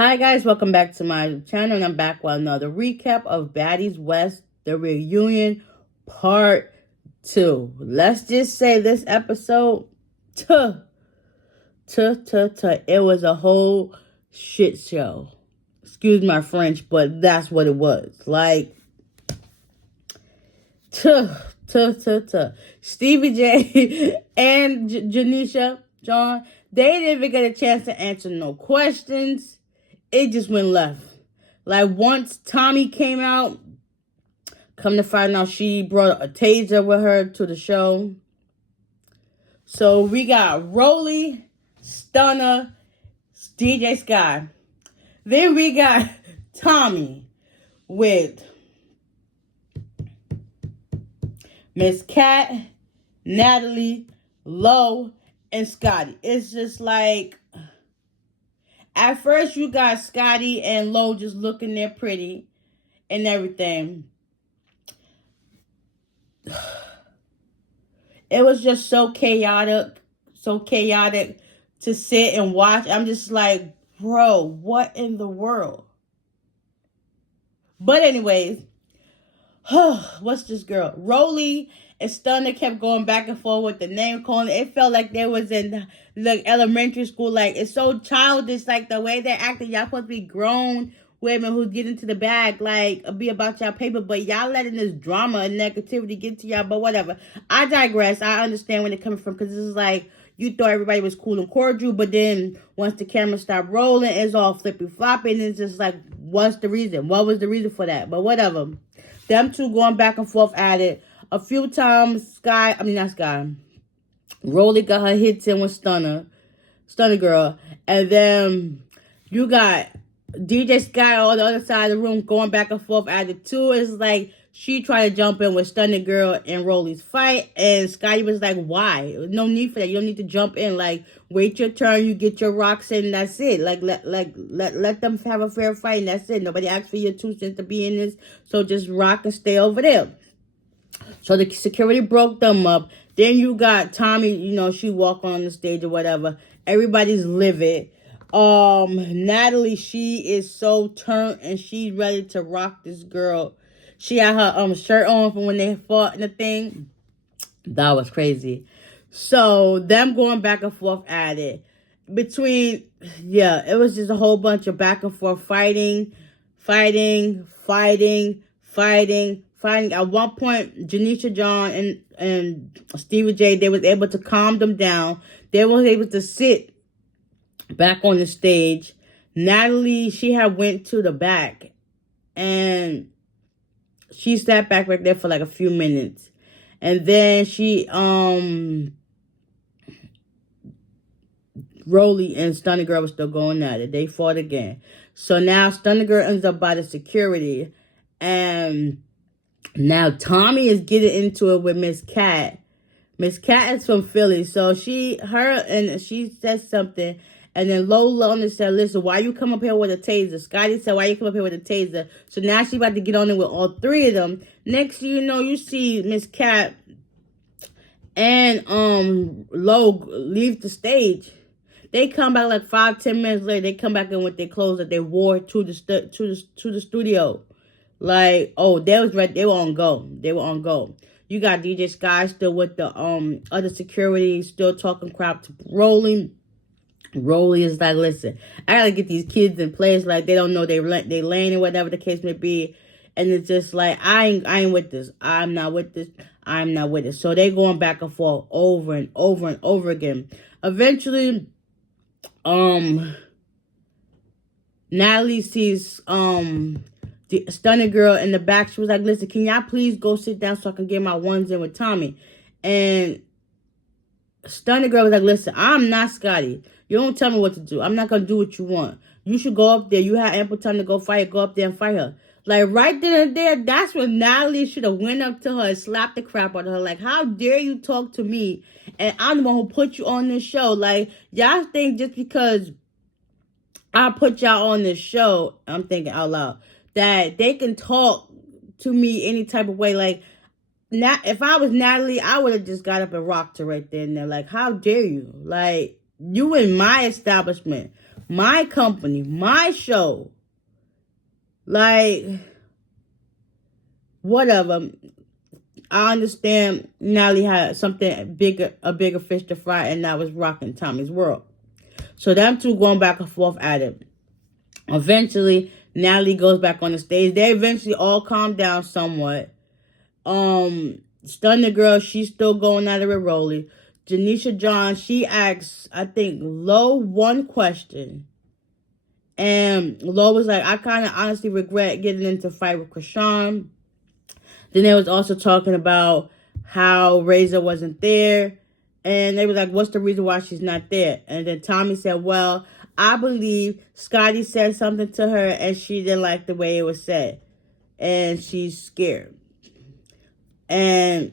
Hi guys, welcome back to my channel, and I'm back with another recap of Baddies West, the reunion part 2. Let's just say this episode, it was a whole shit show. Excuse my French, but that's what it was. Like, Stevie J and Janisha, John, they didn't even get a chance to answer no questions. It just went left. Like, once Tommie came out, come to find out she brought a taser with her to the show. So we got Rolly, Stunner, DJ Sky. Then we got Tommie with Miss Cat, Natalie, Lo, and Scotty. It's just like, at first you got Scotty and Lo just looking there pretty and everything. It was just so chaotic to sit and watch. I'm just like, bro, what in the world? But anyways, what's this girl? Rolly and Stunner kept going back and forth with the name calling. It felt like they was in like elementary school. Like, it's so childish, like the way they're acting. Y'all supposed to be grown women who get into the bag, like, be about y'all paper, but y'all letting this drama and negativity get to y'all. But whatever. I digress. I understand where they're coming from, because this is like, you thought everybody was cool and cordial, but then once the camera stopped rolling, it's all flippy floppy, and it's just like, what's the reason? What was the reason for that? But whatever. Them two going back and forth at it. A few times, Rolly got her hits in with Stunner Girl. And then you got DJ Sky on the other side of the room going back and forth at it too. It's like she tried to jump in with Stunner Girl and Rolly's fight. And Scotty was like, why? No need for that. You don't need to jump in. Like, wait your turn. You get your rocks in. That's it. Like, let them have a fair fight, and that's it. Nobody asked for your 2 cents to be in this. So just rock and stay over there. So the security broke them up. Then you got Tommie, she walk on the stage or whatever. Everybody's livid. Natalie, she is so turned and she's ready to rock this girl. She had her shirt on from when they fought in the thing. That was crazy. So them going back and forth at it. It was just a whole bunch of back and forth fighting. At one point, Janisha John and Stevie J, they was able to calm them down. They was able to sit back on the stage. Natalie, she had went to the back, and she sat back right there for like a few minutes. And then Rolly and Stunner Girl was still going at it. They fought again. So now Stunner Girl ends up by the security, and now Tommie is getting into it with Miss Cat. Miss Cat is from Philly, so she said something, and then Lola said, listen, why you come up here with a taser? Scotty said, why you come up here with a taser? So now she about to get on it with all 3 of them. Next thing you know, you see Miss Cat and Lo leave the stage. They come back like 5-10 minutes later. They come back in with their clothes that they wore to the studio. Like, oh, they was right. They were on go. You got DJ Sky still with the other security, still talking crap to Rolly. Rolly is like, listen, I gotta get these kids in place. Like, they don't know they lane or whatever the case may be. And it's just like, I ain't with this. I'm not with this. So they going back and forth over and over and over again. Eventually, Natalie sees the Stunner Girl in the back. She was like, listen, can y'all please go sit down so I can get my ones in with Tommie? And Stunner Girl was like, listen, I'm not Scotty. You don't tell me what to do. I'm not going to do what you want. You should go up there. You have ample time to go fight her. Go up there and fight her. Like, right then and there, that's when Natalie should have went up to her and slapped the crap out of her. Like, how dare you talk to me? And I'm the one who put you on this show. Like, y'all think just because I put y'all on this show, I'm thinking out loud, that they can talk to me any type of way. Like, if I was Natalie, I would have just got up and rocked her right there and there. Like, how dare you? Like, you in my establishment. my company, my show. Like, whatever. I understand Natalie had something bigger, a bigger fish to fry, and that was rocking Tommie's world. So them two going back and forth at it. Eventually, Natalie goes back on the stage. They eventually all calm down somewhat. Stunning Girl, she's still going at it with Rolly. Janisha John, she asks, I think, Lo one question. And Lo was like, I kind of honestly regret getting into a fight with Krishan. Then they was also talking about how Razor wasn't there. And they were like, what's the reason why she's not there? And then Tommie said, well, I believe Scotty said something to her and she didn't like the way it was said. And she's scared. And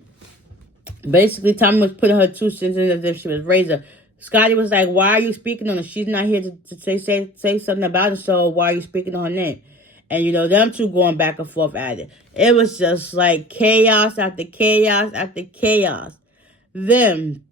basically, Tommie was putting her 2 cents in as if she was Razor. Scotty was like, why are you speaking on her? She's not here to say something about it, so why are you speaking on her name? And, you know, them two going back and forth at it. It was just like chaos after chaos after chaos. Then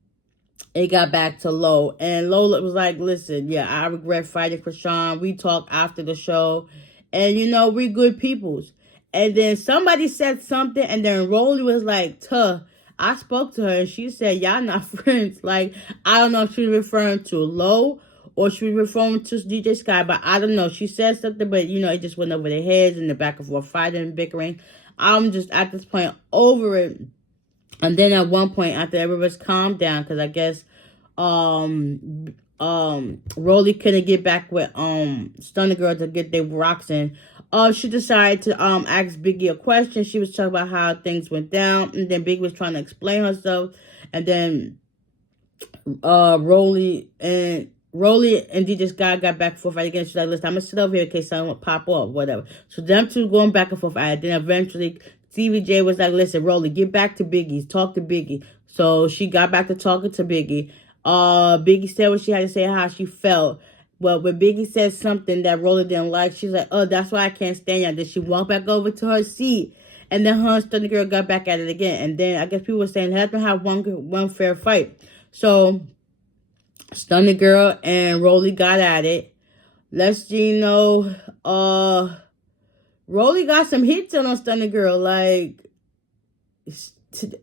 it got back to Lo. And Lola was like, listen, yeah, I regret fighting Krishan. We talked after the show. And, you know, we good peoples. And then somebody said something, and then Rolly was like, tuh. I spoke to her, and she said, y'all not friends. Like, I don't know if she was referring to Lo or she was referring to DJ Sky, but I don't know. She said something, but, you know, it just went over their heads in the back and forth fighting and bickering. I'm just, at this point, over it. And then at one point, after everybody's calmed down, because I guess Rolly couldn't get back with Stunner Girl to get their rocks in. She decided to ask Biggie a question. She was talking about how things went down, and then Biggie was trying to explain herself, and then Rolly and DJ Sky got back and forth right again. She's like, listen, I'm gonna sit over here in case something will pop off, whatever. So them two going back and forth at it. Then eventually Stevie J was like, listen, Rolly, get back to Biggie. Talk to Biggie. So she got back to talking to Biggie. Biggie said what she had to say, how she felt. But when Biggie said something that Rolly didn't like, she's like, oh, that's why I can't stand you. Then she walked back over to her seat. And then her and Stunner Girl got back at it again. And then I guess people were saying they have to have one fair fight. So Stunner Girl and Rolly got at it. Let's you know, Rolly got some hits on Stunner Girl. Like,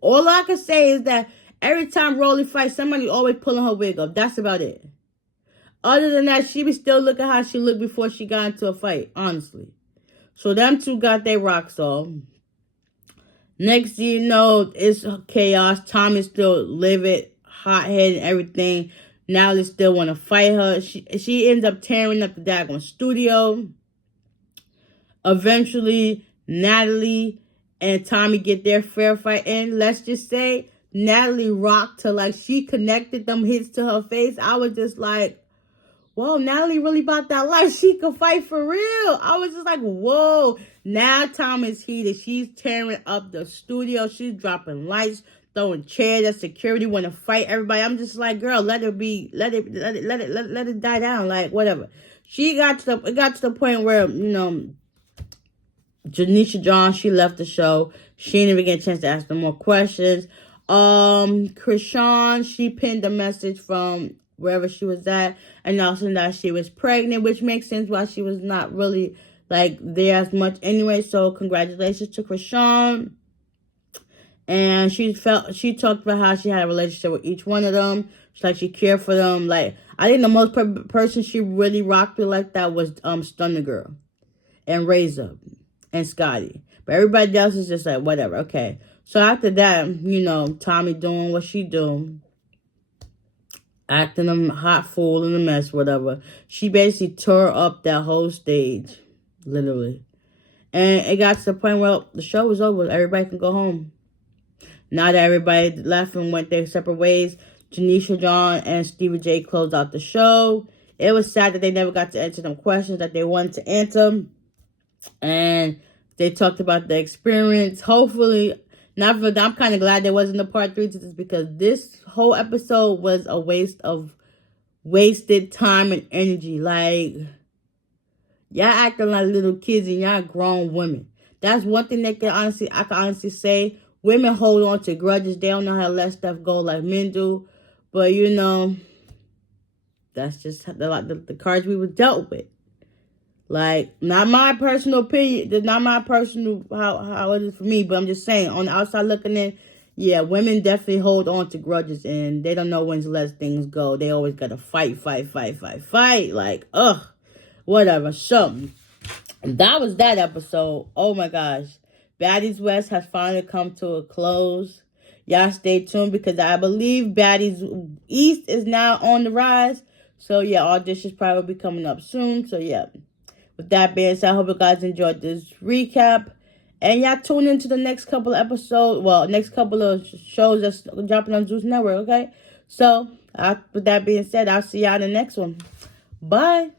all I can say is that every time Rolly fights, somebody always pulling her wig up. That's about it. Other than that, she was still looking how she looked before she got into a fight, honestly. So them two got their rocks off. Next thing you know, it's chaos. Tommie's still livid, hothead and everything. Now they still want to fight her. She ends up tearing up the daggone studio. Eventually, Natalie and Tommie get their fair fight in. Let's just say Natalie rocked her. Like, she connected them hits to her face. I was just like, whoa, Natalie really about that life. She could fight for real. I was just like, whoa. Now Tommie's heated. She's tearing up the studio. She's dropping lights, throwing chairs. That security want to fight everybody. I'm just like, girl, let it die down. Like, whatever. It got to the point where, you know, Janisha John, she left the show. She didn't even get a chance to ask them more questions. Krishan, she pinned a message from wherever she was at, and also that she was pregnant, which makes sense why she was not really like there as much anyway. So congratulations to Krishan. And she talked about how she had a relationship with each one of them. She's like, she cared for them. Like, I think the most person she really rocked with like that was Stunner Girl and Razor and Scotty. But everybody else is just like, whatever, okay. So after that, you know, Tommie doing what she do, acting a hot fool in a mess, whatever. She basically tore up that whole stage, literally. And it got to the point where the show was over. Everybody can go home. Now that everybody left and went their separate ways, Janisha John and Stevie J closed out the show. It was sad that they never got to answer them questions that they wanted to answer. And they talked about the experience. Hopefully, not for them. I'm kind of glad there wasn't a part 3 to this, because this whole episode was a waste of wasted time and energy. Like, y'all acting like little kids and y'all grown women. That's one thing I can honestly say. Women hold on to grudges. They don't know how to let stuff go like men do. But, you know, That's just the cards we were dealt with. Like, not my personal opinion, not my personal how it is for me, but I'm just saying, on the outside looking in, yeah, women definitely hold on to grudges, and they don't know when to let things go. They always gotta fight. Like, ugh, whatever. So, that was that episode. Oh my gosh. Baddies West has finally come to a close. Y'all stay tuned because I believe Baddies East is now on the rise. So yeah, auditions probably will be coming up soon. So yeah. With that being said, I hope you guys enjoyed this recap. And y'all tune into the next couple of episodes. Well, next couple of shows that's dropping on Zeus Network, okay? So, with that being said, I'll see y'all in the next one. Bye.